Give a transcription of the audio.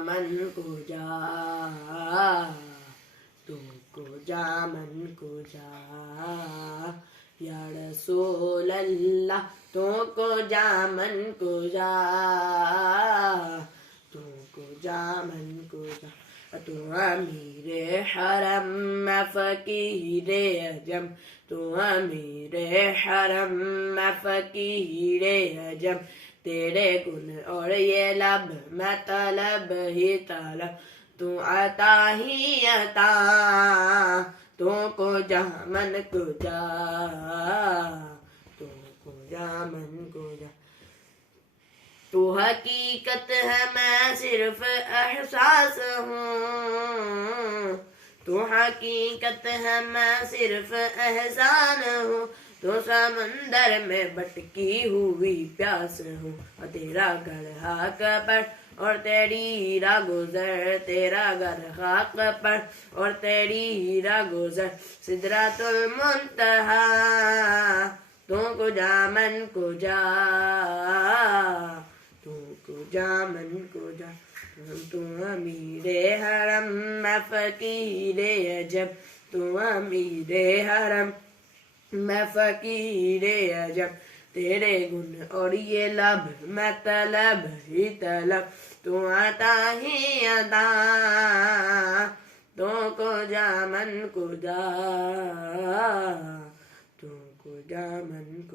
मन को जा, तुमको जा मन को जा, या रसूल अल्लाह तुमको जा मन को जा, तुमको जा मन को जा। तू अमीरे हरम मैं फकीरे अजम, तू अमीरे हरम मैं फकीरे अजम, तेरे गुण और ये लब मैं तलब ही तलब, तू अता ही अता, तुमको जा मन को जा, तुमको जा मन को जा। तू हकीकत है मैं सिर्फ एहसास हूँ, तू हकीकत है मैं सिर्फ एहसान हूँ, तो समंदर में भटकी हुई प्यास हूँ। तेरा घर खाक पर और तेरी हीरा गुजर, तेरा घर खाक पर और तेरी हीरा गुजर, सिदरातुल मुंतहा तुमको जा मन को जा, तुमको जा मन को जा। तू अमीरे हरम मैं फकीरे अजब, तू अमीरे हरम मैं फकीरे अजब, तेरे गुण और ये लब मैं तलब ही तलब, तू आता ही अता, तुमको जा मन को जा, तुमको जा मन को